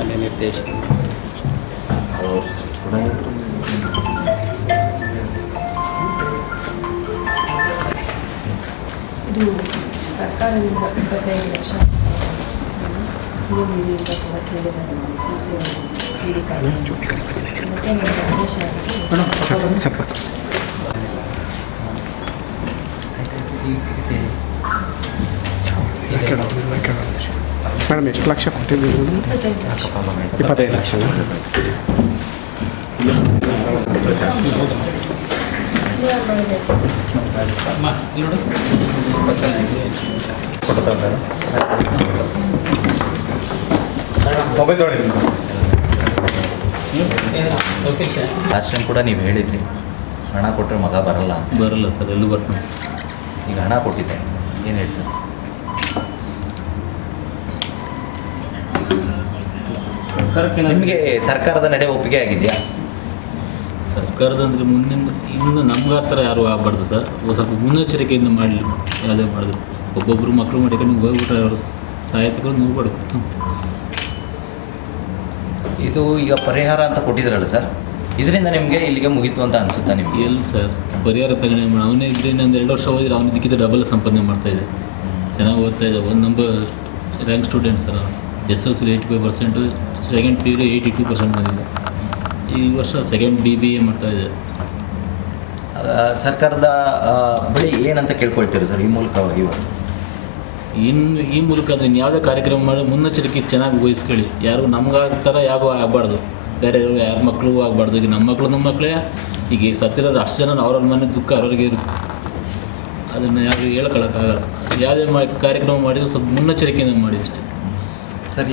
ಅಲ್ಲಿ ನಿರ್ದೇಶನ ಇದು ಸರ್ಕಾರದಿಂದ ಇಪ್ಪತ್ತೈದು ಲಕ್ಷ ಸಿ ಎಂ ನಿಧಿಯಿಂದ ಕೂಡ ಕೇಳಿದ್ದಾರೆ ಸಿ ಎಂ ಹೇಳಿ ಮತ್ತೆ ನಮಗೆ ಆದೇಶ ಆಗಿದೆ. ಮೇಡಮ್ ಎಷ್ಟು ಲಕ್ಷ ಕೊಟ್ಟಿದ್ದೀವಿ ಇಪ್ಪತ್ತೈದು ಲಕ್ಷ. ಮೊಬೈಲ್ ಲಾಸ್ಟ್ ಟೈಮ್ ಕೂಡ ನೀವು ಹೇಳಿದ್ರಿ. ಹಣ ಕೊಟ್ಟರೆ ಮಗ ಬರಲ್ಲ ಬರಲ್ಲ ಸರ್ ಎಲ್ಲೂ ಬರ್ತಾನೆ ಸರ್. ಈಗ ಹಣ ಕೊಟ್ಟಿದ್ದೆ. ಏನು ನಿಮಗೆ ಸರ್ಕಾರದ ನಡೆ ಒಪ್ಪಿಗೆ ಆಗಿದೆಯಾ? ಸರ್ಕಾರದಂದ್ರೆ ಮುಂದಿನ ಇನ್ನು ನಮ್ಗೆ ಆ ಥರ ಯಾರು ಆಗಬಾರ್ದು ಸರ್. ಒಂದು ಸ್ವಲ್ಪ ಮುನ್ನೆಚ್ಚರಿಕೆಯಿಂದ ಮಾಡಲಿ ಯಾವುದೇ ಮಾಡಿದ್ರು ಒಬ್ಬೊಬ್ಬರು ಮಕ್ಕಳು ಮಾಡಿಕೊಂಡು ಹೋಗ್ಬಿಟ್ರೆ ಅವರು ಸಾಹಿತ್ಯಗಳು ನೋಡ್ಬಾರ್ದು. ಇದು ಈಗ ಪರಿಹಾರ ಅಂತ ಕೊಟ್ಟಿದ್ರಲ್ಲ ಸರ್. ಇದರಿಂದ ನಿಮಗೆ ಇಲ್ಲಿಗೆ ಮುಗೀತು ಅಂತ ಅನಿಸುತ್ತಾ ನಿಮಗೆ? ಎಲ್ಲಿ ಸರ್ ಪರಿಹಾರ ತಗೊಂಡು ಮಾಡಿ. ಅವನೇ ಇದ್ರೆ ಇನ್ನೊಂದು ಎರಡು ವರ್ಷ ಹೋದ್ರೆ ಅವನ ಇದಕ್ಕಿಂತ ಡಬಲ್ ಸಂಪಾದನೆ ಮಾಡ್ತಾಯಿದ್ದೆ ಚೆನ್ನಾಗಿ ಓದ್ತಾ ಇದ್ದೆ. ಒಂದು number rank student sir S L C eighty five percent second P U eighty two percent ಬಂದಿದೆ. ಈ ವರ್ಷ ಸೆಕೆಂಡ್ ಬಿ ಬಿ ಎ ಮಾಡ್ತಾ ಆ, ಸರ್ಕಾರದ ಬಳಿ ಏನಂತ ಕೇಳ್ಕೊಳ್ತೀರಿ ಸರ್ ಈ ಮೂಲಕ ಇವತ್ತು? ಇನ್ನು ಈ ಮೂಲಕ ಅದನ್ನು ಯಾವುದೇ ಕಾರ್ಯಕ್ರಮ ಮಾಡಿ ಮುನ್ನೆಚ್ಚರಿಕೆ ಚೆನ್ನಾಗಿ ವಹಿಸ್ಕೊಳ್ಳಿ. ಯಾರು ನಮ್ಗೆ ಥರ ಯಾವ ಆಗಬಾರ್ದು. ಬೇರೆ ಯಾರ ಮಕ್ಕಳಿಗೂ ಆಗಬಾರ್ದು. ಈಗ ನಮ್ಮ ಮಕ್ಕಳು ನಮ್ಮ ಮಕ್ಕಳೇ ಈಗ ಈ ಸತ್ತಿರೋರು ಅಷ್ಟು ಜನ ಅವ್ರವ್ರ ಮನೆ ದುಃಖ ಅವ್ರಿಗೆ ಇರುತ್ತೆ. ಅದನ್ನು ಯಾರು ಹೇಳ್ಕೊಳಕ್ಕಾಗಲ್ಲ. ಯಾವುದೇ ಕಾರ್ಯಕ್ರಮ ಮಾಡಿದ್ರು ಸ್ವಲ್ಪ ಮುನ್ನೆಚ್ಚರಿಕೆಯಿಂದ ಮಾಡಿ ಅಷ್ಟೇ. ಸರ್